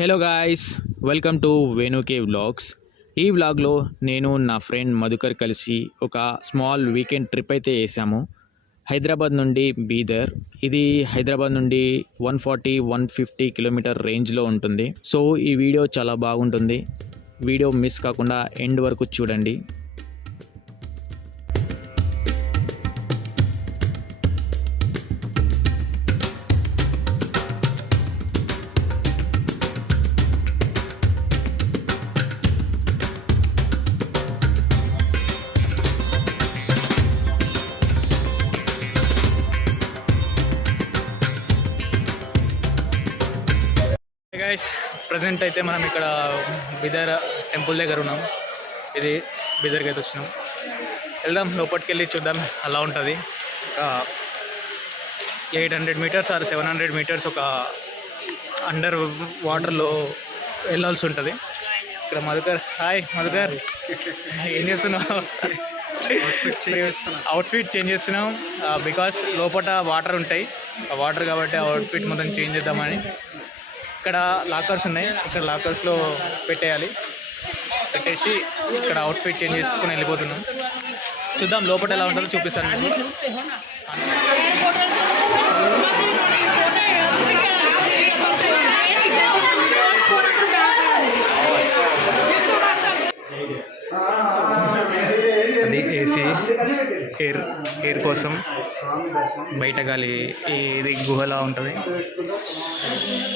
Hello guys, welcome to Venu K vlogs. ఈ వ్లాగ్లో నేను నా ఫ్రెండ్ మధుకర్ కలిసి ఒక స్మాల్ వీకెండ్ ట్రిప్ అయితే వేసాము. హైదరాబాద్ నుండి బీదర్. ఇది హైదరాబాద్ నుండి 140-150 కిలోమీటర్ రేంజ్లో ఉంటుంది. సో ఈ వీడియో చాలా బాగుంటుంది. వీడియో మిస్ కాకుండా ఎండ్ వరకు చూడండి. గైస్, ప్రజెంట్ అయితే మనం ఇక్కడ బీదర్ టెంపుల్ దగ్గర ఉన్నాం. ఇది బీదర్కి అయితే వచ్చినాం. వెళ్దాం, లోపలికి వెళ్ళి చూద్దాం అలా ఉంటుంది. ఒక 800 మీటర్స్ ఆర్ 700 మీటర్స్ ఒక అండర్ వాటర్లో వెళ్ళాల్సి ఉంటుంది. ఇక్కడ మధుకర్, హాయ్ మధుకర్, ఏం చేస్తున్నావు? అవుట్ఫిట్ చేంజ్ చేస్తున్నాం బికాస్ లోపల వాటర్ ఉంటాయి. ఆ వాటర్ కాబట్టి అవుట్ఫిట్ మొత్తం చేంజ్ చేద్దామని. ఇక్కడ లాకర్స్ ఉన్నాయి, ఇక్కడ లాకర్స్లో పెట్టేసి ఇక్కడ అవుట్ఫిట్ చేంజ్ చేసుకుని వెళ్ళిపోతున్నాం. చూద్దాం లోపల ఎలా ఉంటుందో చూపిస్తాను మీకు. అది ఏసీ ఎయిర్ కోసం బయట గాలి ఇది గుహలా ఉంటుంది.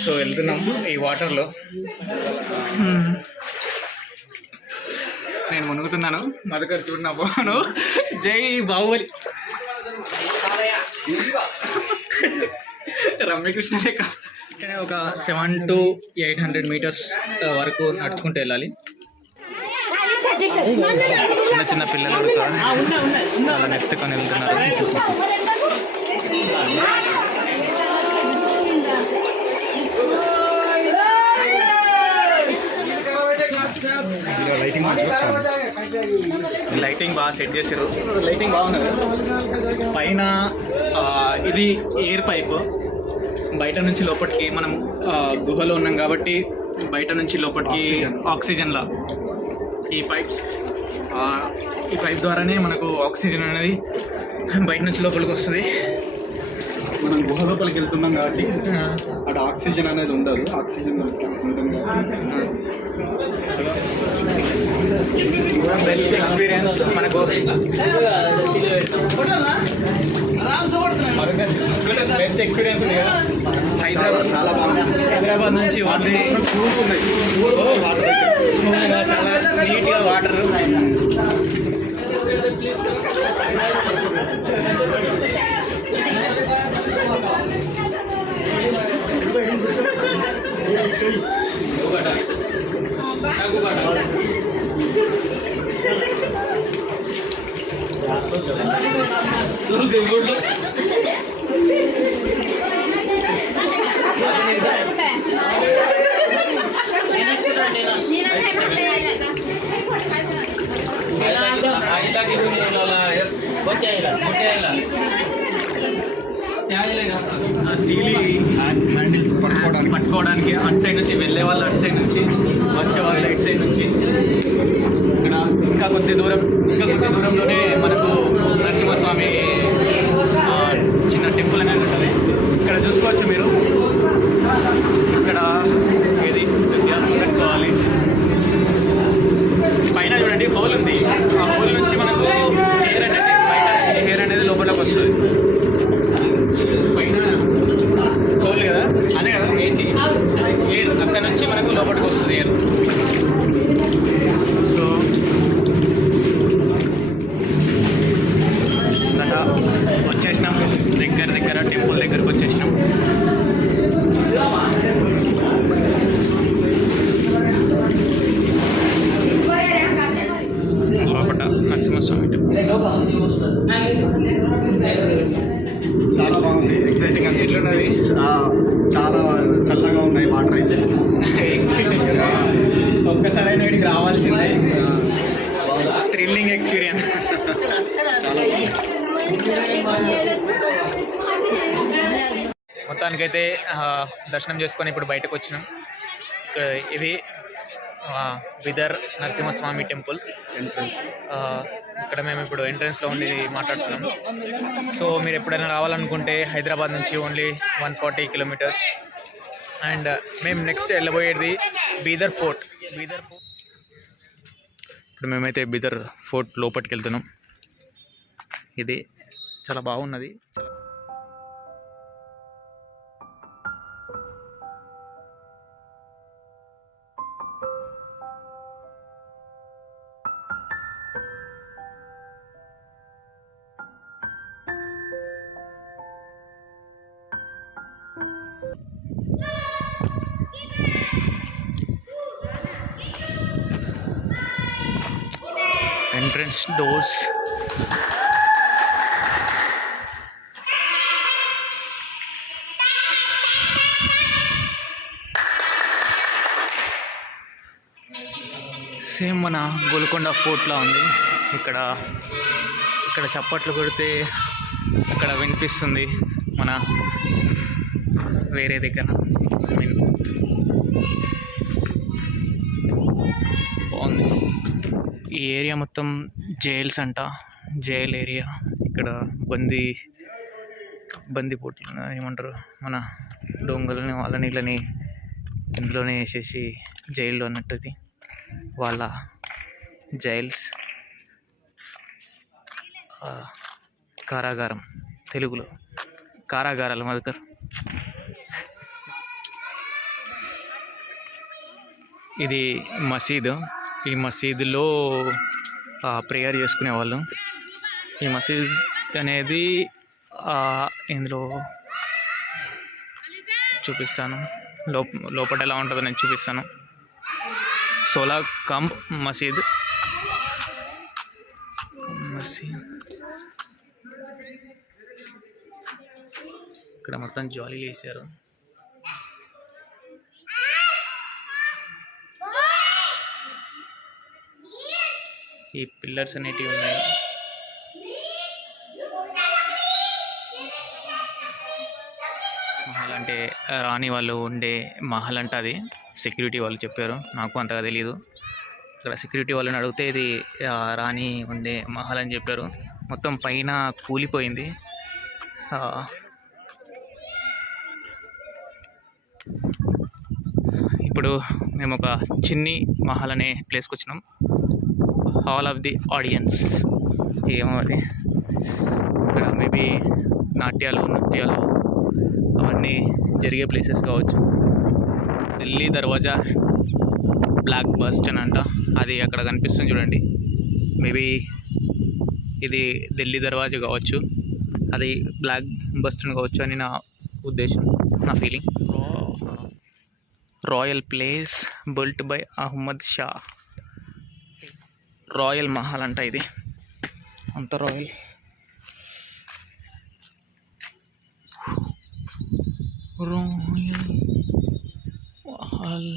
సో వెళ్తున్నాం ఈ వాటర్లో. నేను మునుగుతున్నాను, మధుకర్ చూడనా పోను. జై బాహుబలి, రమ్యకృష్ణ లెక్క. ఒక 700 to 800 మీటర్స్ వరకు నడుచుకుంటూ వెళ్ళాలి. చిన్న చిన్న పిల్లలు అలా నెట్టుకొని వెళ్తున్నారు. లైటింగ్ బాగా సెట్ చేశారు, లైటింగ్ బాగున్నది. పైన ఇది ఎయిర్ పైప్, బయట నుంచి లోపలికి మనం గుహలో ఉన్నాం కాబట్టి బయట నుంచి లోపలికి ఆక్సిజన్లా ఈ పైప్ ద్వారానే మనకు ఆక్సిజన్ అనేది బయట నుంచి లోపలికి వస్తుంది. మనం గుహ లోపలికి వెళ్తున్నాం కాబట్టి అక్కడ ఆక్సిజన్ అనేది ఉండదు. ఆక్సిజన్ ఉంటుంది బెస్ట్ ఎక్స్పీరియన్స్ మనకు. బెస్ట్ ఎక్స్పీరియన్స్ ఉంది కదా. చాలా బాగుంది. హైదరాబాద్ నుంచి చాలా నీట్గా వాటర్. స్టీలీ హ్యాండిల్స్ పట్టుకోవడానికి అటు సైడ్ నుంచి వెళ్ళే వాళ్ళు అటు సైడ్ నుంచి, వచ్చే వాళ్ళు ఇటు సైడ్ నుంచి. ఇక్కడ ఇంకా కొద్ది దూరంలోనే మనకు నరసింహస్వామి చిన్న టెంపుల్ అనేది ఉంటుంది. ఇక్కడ చూసుకోవచ్చు మీరు. ఇక్కడ ఏది పెట్టుకోవాలి. పైన చూడండి హోల్ ఉంది. ఆ హోల్ నుంచి మనకు ఎయిర్ అనేది బయట నుంచి ఎయిర్ అనేది లోపలికి వస్తుంది. పైన హోల్ కదా, అదే కదా ఏసీ ఎయిర్, అక్కడ నుంచి మనకు లోపలికి వస్తుంది ఎయిర్. సో అలా వచ్చేసినాం, దగ్గర టెంపుల్ దగ్గరకు వచ్చేసినాం. లోపట నరసింహస్వామి టెంపుల్ చాలా బాగుంది. ఎక్సైటింగ్ అని ఎట్లున్నది. చాలా చల్లగా ఉన్నాయి వాటర్ అయితే. ఎక్సైటింగ్, ఒక్కసారైనా వీడికి రావాల్సిందే. Thrilling experience. చాలా మొత్తానికైతే దర్శనం చేసుకొని ఇప్పుడు బయటకు వచ్చినాం. ఇది బిదర్ నరసింహస్వామి టెంపుల్ ఎంట్రన్స్. ఇక్కడ మేము ఇప్పుడు ఎంట్రన్స్లో ఉండి మాట్లాడుతున్నాం. సో మీరు ఎప్పుడైనా రావాలనుకుంటే హైదరాబాద్ నుంచి ఓన్లీ 140 కిలోమీటర్స్. అండ్ మేము నెక్స్ట్ వెళ్ళబోయేది బీదర్ ఫోర్ట్. ఇప్పుడు మేమైతే బీదర్ ఫోర్ట్ లోపలికి వెళ్తున్నాం. ఇది చాలా బాగున్నది. Entrance doors. సేమ్ మన గోల్కొండ ఫోర్ట్లా ఉంది. ఇక్కడ చప్పట్లు కొడితే అక్కడ వినిపిస్తుంది మన వేరే దగ్గర. బాగుంది. ఈ ఏరియా మొత్తం జైల్స్ అంట, జైల్ ఏరియా. ఇక్కడ బందీ పోట్లు ఏమంటారు, మన దొంగలని వాళ్ళని వీళ్ళని ఇందులోనే వేసేసి జైల్లో అన్నట్టుది వాళ్ళ జైల్స్. కారాగారం, తెలుగులో కారాగారాలు మధుకర్. ఇది మసీదు. ఈ మసీదులో ప్రేయర్ చేసుకునేవాళ్ళు. ఈ మసీద్ అనేది ఇందులో చూపిస్తాను. లోపల ఎలా ఉంటుందో నేను చూపిస్తాను. సోలా కంబ్ మసీద్. ఇక్కడ మొత్తం జాలీలు వేసారు. ఈ పిల్లర్స్ అనేటివి ఉన్నాయి. మహల్ అంటే రాణి వాళ్ళు ఉండే మహల్ అంట. అది సెక్యూరిటీ వాళ్ళు చెప్పారు, నాకు అంతగా తెలియదు. ఇక్కడ సెక్యూరిటీ వాళ్ళని అడిగితే ఇది రాణి ఉండే మహల్ అని చెప్పారు. మొత్తం పైన కూలిపోయింది. ఇప్పుడు మేము ఒక చిన్ని మహల్ అనే ప్లేస్కి వచ్చినాం. హాల్ ఆఫ్ ది ఆడియన్స్ ఏమో అది. ఇక్కడ మేబీ నాట్యాలు, నృత్యాలు అవన్నీ జరిగే ప్లేసెస్ కావచ్చు. ఢిల్లీ దర్వాజా బ్లాక్ బస్టన్ అంట, అది అక్కడ కనిపిస్తుంది చూడండి. మేబీ ఇది ఢిల్లీ దర్వాజా కావచ్చు, అది బ్లాక్ బస్టన్ కావచ్చు అని నా ఉద్దేశం, నా feeling. Royal place built by Ahmed Shah. Royal Mahal అంట ఇది, అంత రాయల్. రాయల్ మహల్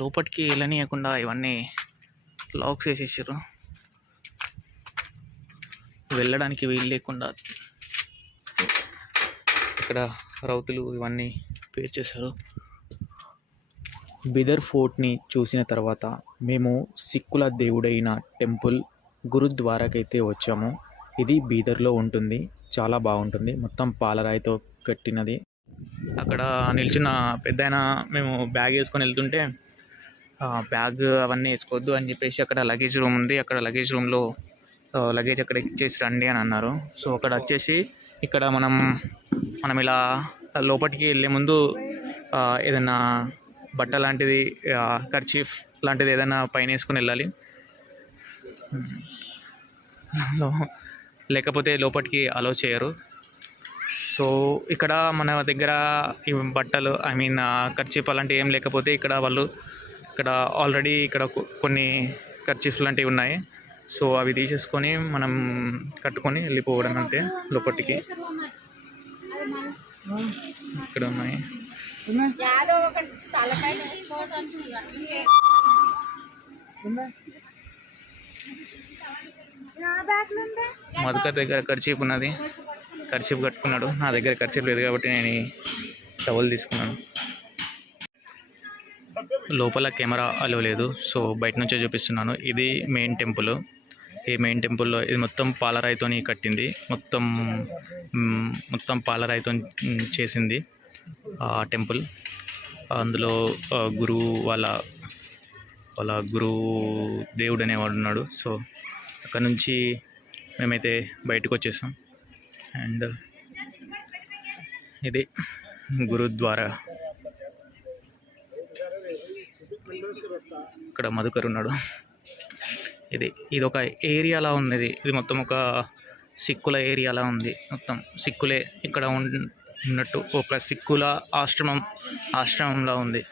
లోపలికి వెళ్ళనీయకుండా ఇవన్నీ లాక్స్ వేసేసారు, వెళ్ళడానికి వీలు లేకుండా. ఇక్కడ రౌతులు ఇవన్నీ పేర్చేశారు. బిదర్ ఫోర్ట్ని చూసిన తర్వాత మేము సిక్కుల దేవుడైన టెంపుల్ గురుద్వారాకైతే వచ్చాము. ఇది బీదర్లో ఉంటుంది, చాలా బాగుంటుంది. మొత్తం పాలరాయితో కట్టినది. అక్కడ నిల్చున్న పెద్దాయన మేము బ్యాగ్ వేసుకొని వెళ్తుంటే బ్యాగ్ అవన్నీ వేసుకోవద్దు అని చెప్పేసి అక్కడ లగేజ్ రూమ్ ఉంది, అక్కడ లగేజ్ రూమ్లో లగేజ్ అక్కడ ఇచ్చేసి రండి అని అన్నారు. సో అక్కడ వచ్చేసి ఇక్కడ మనం ఇలా లోపలికి వెళ్ళే ముందు ఏదైనా బట్ట లాంటిది, కర్చీఫ్ లాంటిది ఏదైనా పైన వేసుకుని వెళ్ళాలి, లేకపోతే లోపలికి అలౌ చేయరు. సో ఇక్కడ మన దగ్గర ఈ బట్టలు, ఐ మీన్ కర్చీఫ్ అలాంటివి ఏం లేకపోతే ఇక్కడ వాళ్ళు ఆల్రెడీ ఇక్కడ కొన్ని కర్చీఫ్ లాంటివి ఉన్నాయి. సో అవి తీసేసుకొని మనం కట్టుకొని వెళ్ళిపోవడం అంతే లోపలికి. ఇక్కడ ఉన్నాయి. మధుకర్ దగ్గర కర్చీఫ్ ఉన్నది, కర్చీఫ్ కట్టుకున్నాడు. నా దగ్గర కర్చీఫ్ లేదు కాబట్టి నేను టవల్ తీసుకున్నాను. లోపల కెమెరా అలో లేదు, సో బయట నుంచే చూపిస్తున్నాను. ఇది మెయిన్ టెంపుల్. ఈ మెయిన్ టెంపుల్లో ఇది మొత్తం పాలరాయితోని కట్టింది, మొత్తం పాలరాయితో చేసింది ఆ టెంపుల్. అందులో గురువు వాళ్ళ గురువు దేవుడు అనేవాడు ఉన్నాడు. సో అక్కడ నుంచి మేమైతే బయటకు వచ్చేసాం. అండ్ ఇది గురుద్వారా. ఇక్కడ మధుకర్ ఉన్నాడు. ఇది ఒక ఏరియాలా ఉన్నది. ఇది మొత్తం ఒక సిక్కుల ఏరియాలా ఉంది. మొత్తం సిక్కులే ఇక్కడ ఉన్నట్టు ఒక సిక్కుల ఆశ్రమంలా ఉంది.